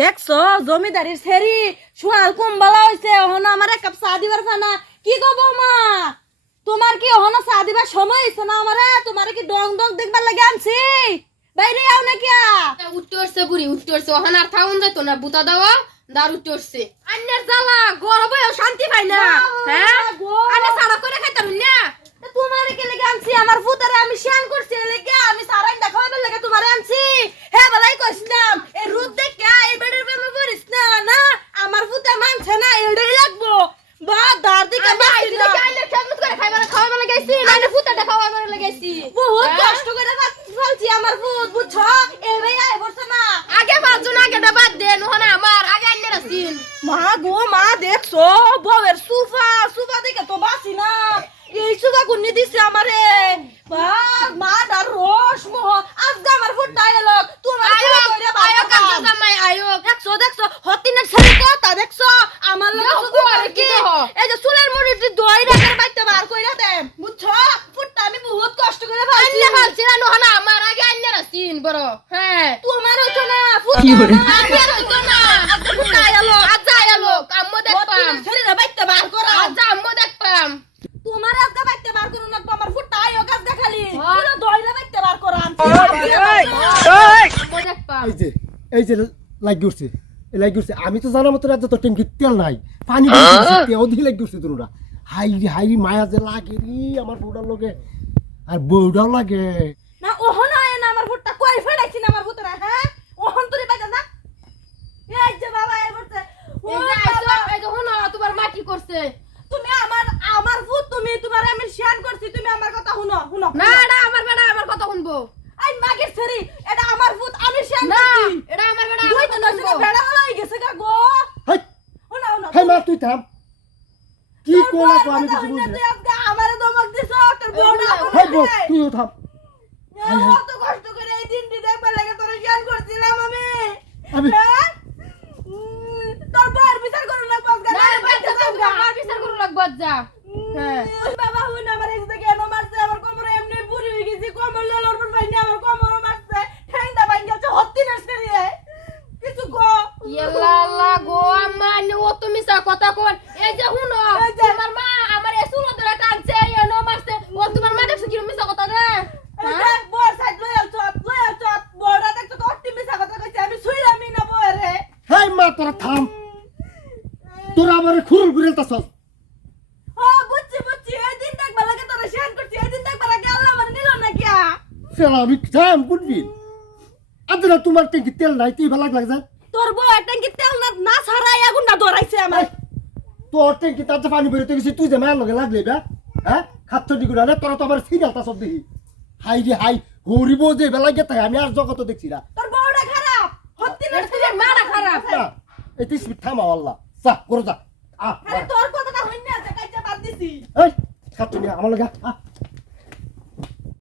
দেখছ জমিদারির ছেড়ি সোয়াল কুম্বালা হইছে হন আমার এক কাপ চা দিবার ফানা কি গো বৌমা? তোমার কি হন চা দিবার সময় হইছে না আমারে? তোমার কি ডং ডং দেখবার লাগে আনছি? বাইরে আও না কিয়া উঠতে উঠছে বুড়ি উঠতে উঠছে। আর থাকুন যাইতো না বুতা দেওয়া দার উঠতে উঠছে। আন্নের জ্বালা গরবে শান্তি পাই না। হ্যাঁ গো। আনে সারা করে খাইতারুন না তোমার কি লেগে আনছি আমার ফুতারে আমি শান করছি লেগে আমি সারাই দেখাবার লেগে তোমারে আনছি হে বলাই কইছিলাম এই রূপ দেখে এই বেড়ের প্রেমে পড়িস না না আমার ফুতে মানছে না এটাই লাগবো বা দার দিকে আমি বাসি আইছি না। দেখে আইনের খেদমত করে খাইবার খাওয়াবার লাগাইছি আইনে ফুটাটা লাগাইছি বহুত হ্যাঁ? কষ্ট করে ভাত ফেলছি আমার ফুট বুঝছ? এই ভাই আয় বলছে না। আগে পাঁচজন আগে বাদ দেন ওখানে আমার আগে আইনের আসিন মা গো মা দেখছ? বউয়ের সুফা সুফা দেখে তো বাসি না। এই সুফা কুন্নি দিছে আমারে? বা মা ডার রস মোহ। আজকে আমার ফুটটা এলো তোমার আয়ো আয়ো বাবা জামাই আয়ো। দেখছ দেখছ? হতিনের ছেলে কথা দেখছ? আমার লগে? এই যে চুলের মুড়ি দই রাখার বাইতে বার কইরা দেন বুঝছ ফুটটা আমি বহুত কষ্ট করে আইনে ফেলছি ফালছি না ওখানে আমার আগে আসিন বড়। হ্যাঁ তোমার হইতো না আগে হইতো না। ফুটটা এলো আজ কাম্য দেখপাম বাইতে বার করা। আজ আম্মু দেখপাম তোমার আজকে বাইতে বার করুন না আমার ফুটটা আইও কাজ দেখালি। হ্যাঁ। পুরো দইরা বাইতে বার করা আম্মু দেখপাম এই! যে এই যে এই লাগি আমি তো জানার মতো রাজ্য তো ট্যাঙ্কির তেল নাই। পানি দিয়েছি, তেল দিয়ে লাগি উঠছে তোরা হাই হাই মায়া যে লাগে রে আমার বউটার লগে। আর বউটাও লাগে না ওহন আয় না আমার ফুটটা কই ফেড়াইছি না আমার ফুটরা হ্যাঁ ওহন তুই বাইতে না এই যে বাবা এই বলছে ও এই যে আইছো, বাবা, এই যে শোনো, তোমার মা কি করছে? তুমি আমার আমার ফুট তুমি তোমার আমি শেয়ার করছি তুমি আমার কথা শুনো শুনো। না এটা আমার বেড়া আমার কথা শুনব। আই মাগের ছেড়ি এটা আমার ফুট আমি শেয়ার করছি। এটা আমার বেড়া দুই আমার তো নষ্ট বেড়া হলো গেছে গা গো? হাই শুনো শুনো হাই মা তুই থাম। কি কোলা কো আমি কিছু বুঝি তুই আজকে আমারে দমক দিছ তোর বউটা হাই বউ তুইও থাম। কত কষ্ট করে এই দিনটি দেখবার লাগে তোর শেয়ার করছিলাম আমি। আমি হ্যাঁ? উম, তোর বউয়ের বিচার করুন না বাস না বাইতে যাও গা, আমার বিচার করু লাগবো আজ যা হ্যাঁ। বাবা হুন আমার এক্সে কেন মারছে? আমার কোমরে এমনি পুরি হয়ে গেছি কোমর লেলোর পর বাইনি আমার কোমরও মারছে ঠ্যাংটা বাইন গেছে হত্তি নার্সারি কিছু গো ইয়াল্লা আল্লাহ গো আম্মা নে ও তুমি সা কথা কোন। এই যে শুনো এই যে- তোমার মা আমার এই চুলো ধরে টানছে এই নো মারছে। ও তোমার মা দেখছ কি মিছা কথা রে? এই যে বউয়ের সাইড লই আলছ লই আলছ বড়টা দেখছ তো হত্তি মিছা কথা কইছে আমি শুইলামই না বউয়ের রে মা তোরা থাম। তোরা আমার খুরুল ঘুরে তাছস ও বুঝছি বুঝছি এই দিন দেখবার লাগে তোরা শেয়ার করছি এই দিন দেখবার লাগে আল্লাহ আমার নিল না কিয়া ফেলা আমি বুঝবি আদরা তোমার ট্যাঙ্কি তেল নাই তুই ভালো লাগে তোর বউ ট্যাঙ্কি তেল না না ছাড়াই আগুন না ধরাইছে আমার। তোর ট্যাঙ্কি তার যে পানি বেরোতে গেছি তুই যে মায়ের লগে লাগলে বে হ্যাঁ? খাচ্ছ ডিগুড়া না তোরা তো আমার সিরিয়াল তা সব দেখি। হাই রে হাই গরিব যে বেলা গেতে আমি আর জগত দেখছি না। তোর বউটা খারাপ হত্তি নার্সারি তোমার মারা খারাপ। না, এই তুই স্মিথ থামা আল্লাহ। যা করে যা। আরে তোর কথাটা হইনা আছে কাইটা বাদ দিছি। এই খাচ্ছ আমার লগে আ